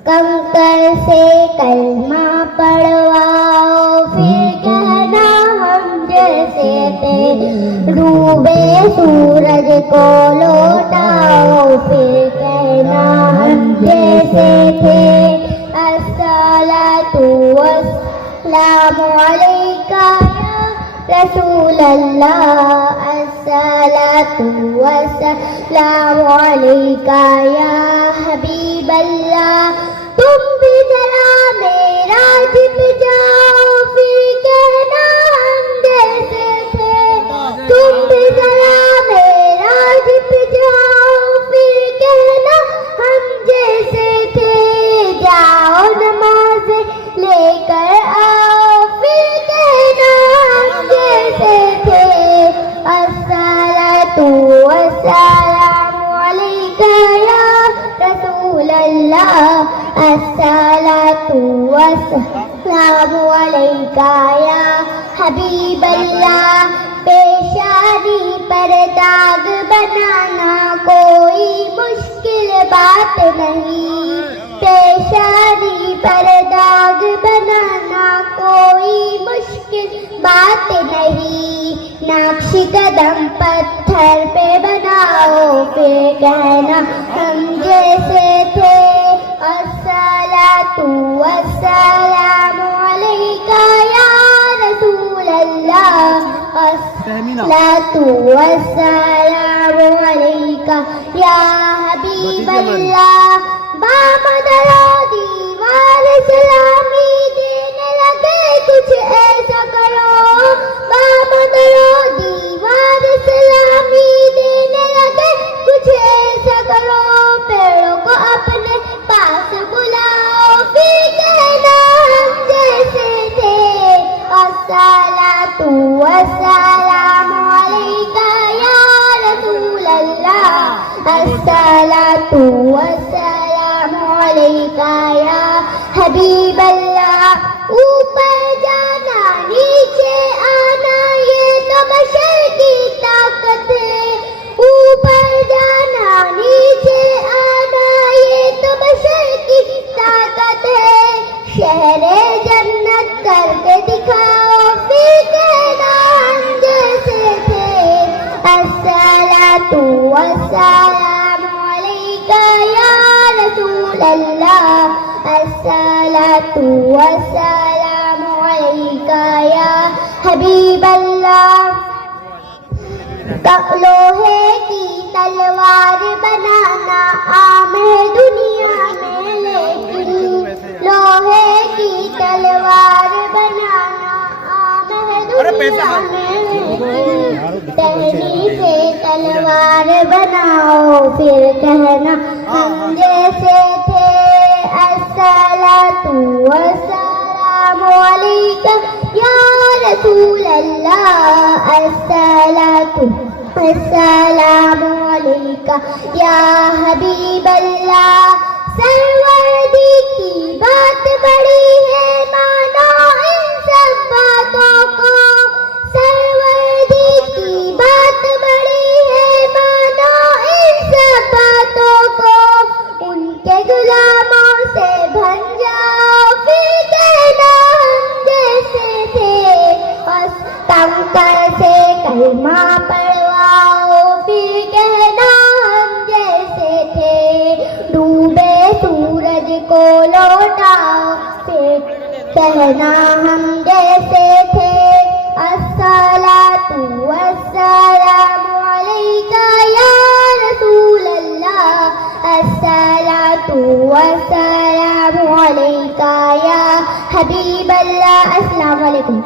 कंकर से कलमा पढ़वाओ, फिर कहना हम जैसे थे। डूबे सूरज को लौटाओ, फिर कहना हम जैसे थे। अस्सलातु वस्सलामु अलैका या रसूल अल्लाह, अस्सलातु वस्सलामु अलैका या हबीब अल्लाह। तुम भी जरा मेरा जिप जाओ, फिर कहना हम जैसे थे। तुम भी जरा मेरा जिप जाओ, फिर कहना हम जैसे थे। जाओ नमाज लेकर आओ, फिर कहना हम जैसे थे। अस्सलातु वस्सलामु अलैका या रसूल अल्लाह, अस्सलातु वस्सलामु अलैका या हबीब अल्लाह। पेशानी पर दाग बनाना कोई मुश्किल बात नहीं, पेशानी पर दाग बनाना कोई मुश्किल बात नहीं। नक्श कदम पत्थर पे बनाओ, फिर कहना हम जैसे थे। अस्सलातु वस्सलामु अलैका या रसूल अल्लाह, अस्सलातु वस्सलामु अलैका या हबीब अल्लाह। बामदरो दीवार सलामी देने लगे, कुछ ऐसा करो। बामदरो दीवार सलामी देने लगे, कुछ ऐसा करो। पेड़ों को अपने पास बुलाओ, फिर कहना हम जैसे थे। अस्सलातु वस्सलामु अलैका या रसूल अल्लाह, अस्सलातु वस्सलामु अलैका या हबीब अल्लाह। ऊपर जाना नीचे आना ये तो बशर की ताकत है। ऊपर जाना नीचे आना ये तो बशर की ताकत है। शहरे जन्नत करके दिखाओ, फिर कहना हम जैसे थे। अस्सलातु वस्सलामु अलैका या रसूल अल्लाह, अस्सलातु वस्सलामु अलैका या हबीब अल्लाह। लोहे की तलवार बनाना आम है दुनिया में, लेकिन लोहे की तलवार बनाना आम है दुनिया में, लेकिन टहनी से तलवार बनाओ, फिर कहना हम जैसे थे। अस्सलातु वस्सलामु अलैका या रसूल अल्लाह, अस्सलातु वस्सलामु अलैका या हबीब अल्लाह। सरवर्दी की बात बड़ी है, मानो इन सब बातों को। सरवर्दी की बात बड़ी है, मानो इन सब बातों को। उनके गुलामों से बन जाओ, फिर कहना हम जैसे थे। कंकर से कलमा पढ़वाओ, फिर कहना हम जैसे थे। डूबे सूरज को लौटाओ, फिर कहना हम जैसे थे। अस्सलातु वस्सलामु अलैका या रसूल अल्लाह, अस्सलातु वस्सलामु अलैका या हबीब अल्लाह। अस्सलामु अलैकुम।